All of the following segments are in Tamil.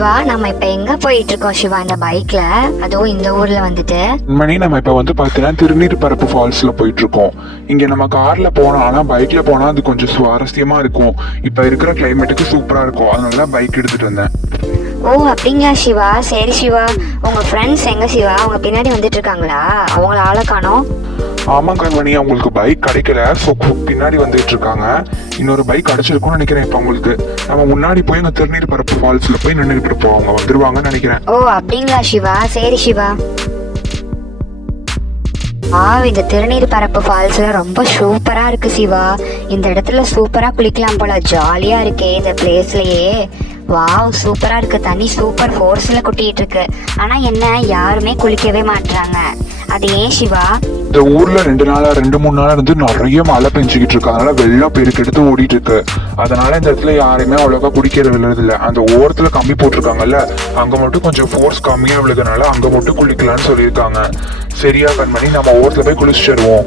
சிவா, நம்ம இப்ப எங்க போயிட்டு இருக்கோம் சிவா இந்த பைக்ல? அதுவும் இந்த ஊர்ல வந்துட்டு மணி நம்ம இப்ப வந்து பாத்தீங்கன்னா திருநீர் பரப்பு ஃபால்ஸ்ல போயிட்டு இருக்கோம். இங்க நம்ம கார்ல போனோம், ஆனா பைக்ல போனா அது கொஞ்சம் சுவாரஸ்யமா இருக்கும். இப்ப இருக்கிற கிளைமேட்டுக்கு சூப்பரா இருக்கும், அதனால பைக் எடுத்துட்டு வந்தேன். ஓ அப்படிங்களா சிவா? சரி சிவா, உங்க ஃப்ரெண்ட்ஸ் எங்க சிவா? அவங்க பின்னாடி வந்துட்டு இருக்காங்களா? அவங்கள ஆளை காணோம். ஆமா கண்மணி, அவங்களுக்கு பைக் கிடைக்கல, ஸோ பின்னாடி வந்துட்டு இருக்காங்க. இன்னொரு பைக் கிடைச்சிருக்கும்னு நினைக்கிறேன். இப்ப உங்களுக்கு நம்ம முன்னாடி போய் அந்த திருநீர் பரப்பு ஃபால்ஸ்ல போய் நின்றுட்டு இருப்போம், அவங்க வந்துருவாங்கன்னு நினைக்கிறேன். ஓ அப்படிங்களா சிவா? சரி சிவா. இந்த திருநீர் பரப்பு ஃபால்ஸ்ல ரொம்ப சூப்பரா இருக்கு சிவா. இந்த இடத்துல சூப்பரா குளிக்கலாம் போல, ஜாலியா இருக்கே இந்த பிளேஸ்லயே. வாவ், சூப்பரா இருக்கு. தண்ணி சூப்பர் ஃபோர்ஸ்ல கொட்டிட்டு இருக்கு. ஆனா என்ன, யாருமே குளிக்கவே மாட்டாங்க. அது ஏன் சிவா? இந்த ஊர்ல 2 3 நாளா இருந்து நிறைய மழை பெஞ்சுக்கிட்டு இருக்கு, அதனால வெள்ளம் பெருக்கெடுத்து ஓடிட்டு இருக்கு. அதனால இந்த இடத்துல யாருமே அவ்வளோக்கா குடிக்கிறது விழுறது இல்லை. அந்த ஓரத்துல கம்பி போட்டிருக்காங்கல்ல, அங்க மட்டும் கொஞ்சம் ஃபோர்ஸ் கம்மியா விழுதுனால அங்க மட்டும் குளிக்கலாம்னு சொல்லியிருக்காங்க. சரியா கண்மணி, நம்ம ஓரத்துல போய் குளிச்சுட்டு வருவோம்.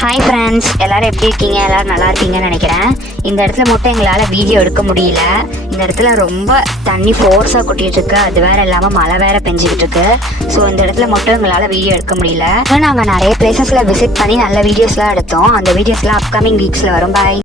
ஹாய் ஃப்ரெண்ட்ஸ், எல்லாரும் எப்படி இருக்கீங்க? எல்லாரும் நல்லா இருக்கீங்கன்னு நினைக்கிறேன். இந்த இடத்துல மட்டும் எங்களால் வீடியோ எடுக்க முடியல. இந்த இடத்துல ரொம்ப தண்ணி ஃபோர்ஸாக கொட்டிகிட்டு இருக்கு, அது வேற இல்லாமல் மழை வேற பெஞ்சிக்கிட்டு இருக்கு. ஸோ இந்த இடத்துல மட்டும் எங்களால் வீடியோ எடுக்க முடியல. நாங்கள் நிறைய பிளேசஸில் விசிட் பண்ணி நல்ல வீடியோஸ்லாம் எடுத்தோம். அந்த வீடியோஸ்லாம் அப்கமிங் வீக்ஸில் வரும். பாய்.